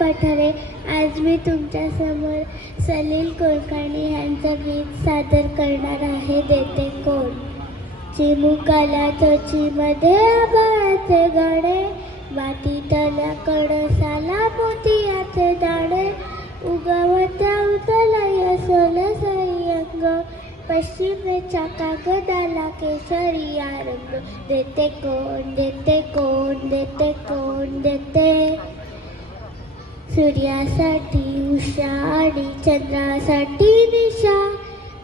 पठारे. आज मी तुमच्यासमोर सलील कुलकर्णी यांचं गीत सादर करणार आहे. देते कोण. चिमुकाला चोचीमध्ये आभाळाचे गाणे, मातीतल्या कणसाला मोतियाचे दाणे, उगवत्या उतलय सोलसई अंग, पश्चिमेच्या कागदाला केसरिया रंग. देते कोण, देते कोण, देते कोण, देते. सूर्यासाठी उषा आणि चंद्रासाठी दिशा,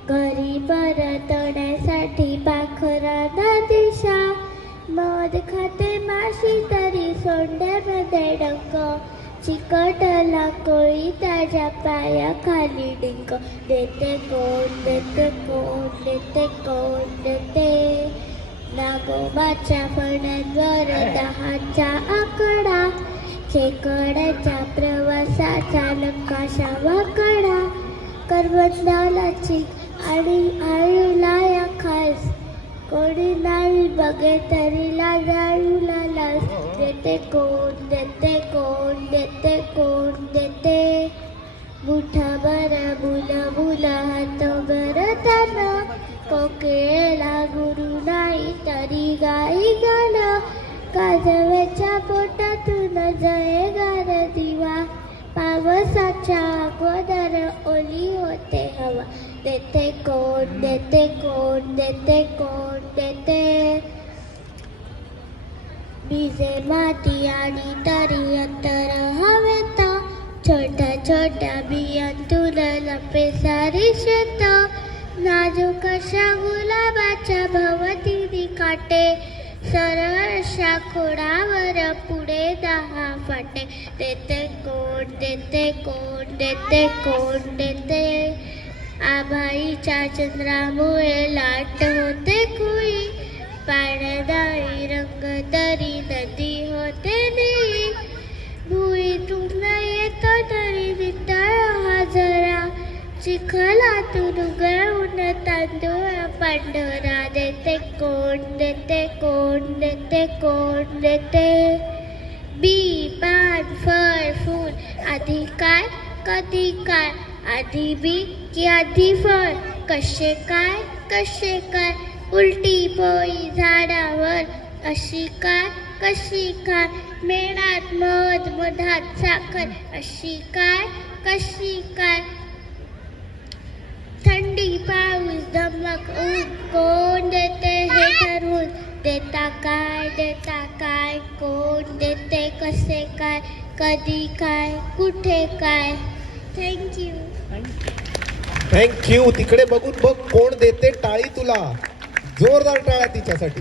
घरी परतण्यासाठी पाखरांना दिशा. मध खाते माशी तरी सोंड्यामध्ये डंक, चिकटला कोळी त्याच्या पायाखाली डिंक. देते कोण, देते कोण, देते कोण, देते. नागोबाच्या फण्यांवर 10चा आकडा, खेकड्याच्या प्रवासाचा नकाशा वाकडा. करवंदाला चीक आणि आळूला या खास, कोणी नाही बघे तरी लाजाळूला लास. देते कोण, देते कोण, देते कोण, देते. मुठभर मुलं मुलं हात भरताना, कोकिळेला गुरु नाही तरी गाई गाणं. काजव्याच्या पोटातून जयगार दिवा, पावसाच्या अगोदर ओली होते हवा. देते कोण, देते कोण, देते कोण, देते. भिजे माती आणि तरी अंतर हवेत, छोट्या छोट्या बियांतून लपे सारी शेत. नाजूक अशा गुलाबाच्या भवतीने काटे, सरळ अशा खोडावर पुढे 10 फाटे. देते कोण, देते कोण, देते कोण, देते. आभाळीच्या चंद्रामुळे लाट होते खुळी, पाण्यादाळी रंग तरी नदी होते निळी. भुईतून येतो तरी नितळ हा झरा, चिखलातून उगवून तांदूळ पांढरा. देते कोण, देते कोण, देते कोण, देते. बी पान फळ फूल, आधी काय कधी काय, आधी बी की आधी फळ, कसे काय कसे काय. उलटी पोळी झाडावर, अशी काय कशी काय. मेणात मध मधात साखर, अशी काय कशी काय. थंडी पाऊस दमक ऊन, कोण देते हे ठरवून. देता काय कोण देते, कसे काय कधी काय कुठे काय. थँक्यू. तिकडे बघून बघ कोण देते टाळी तुला. जोरदार टाळ्या तिच्यासाठी.